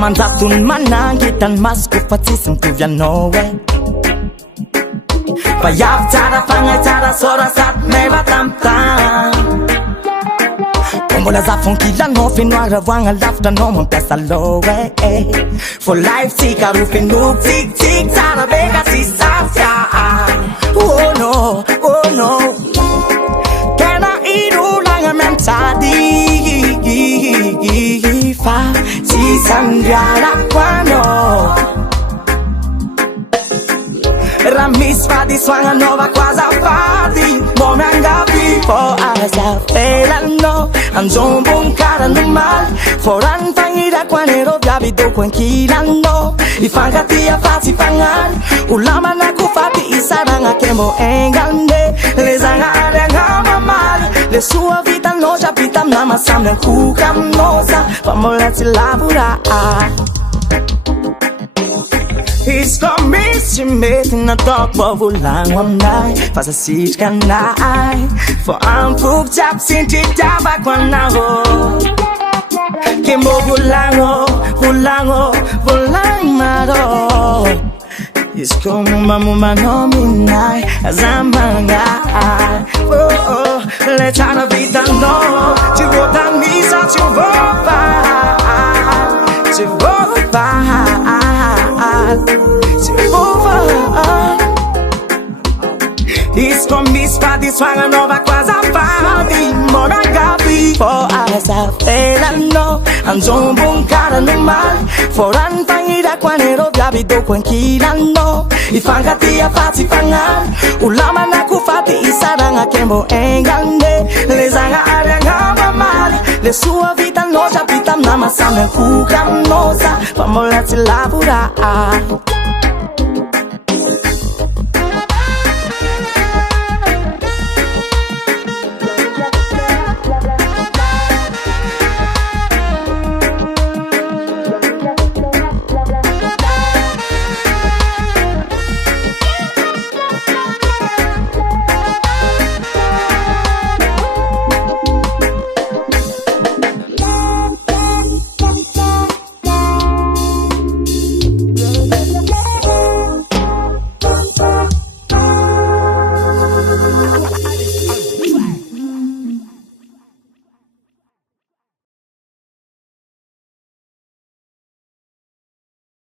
manjatony manangitany masoko fa tsisy mitovy anao e fa iavy tsara fagnahy tsara sora sady meva tam'tany mbola zafonkilanao fenoara voagna lavitra anao mampiasa loha e for life tsika ro fenoky tsikitsiky tsara beka tsisy safia oh no tena irolagna miantsady fa tsisy andriarako anao raha misy fadisoagna anaovako azafady mbô miangaby fô azafelanao anjombony karanomaly fô raha ny fagnirako anero viavy doko ankilanao ifankatia fa tsy fagnary olamanako faty isaragna ke mbô engane le zagnary agnamamaly le soa vitanao dravita amina masamy ankoka aminao za fa mbola tsy lavora Izy ko misy mety nataoko volagno aminay fa sasitrika anay fô ampoko jiaby sintritavako anao ke mbô volagno marô Izy ko mombamonbanao minay azambagnahy le tsara vitanao tsy voatanisa tsy voavaly Izy ko misy fadisoagna anaovako azafady mbô miangaby fô azafelanao anjombony karanomaly fô raha ny fagnirako anero viavy doko ankilanao ifankatia fa tsy fagnary olamanako faty isaragna ke mbô engane le zagnary agnamamaly le soa vitanao dravita amina masamy ankoka aminao za fa mbola tsy lavora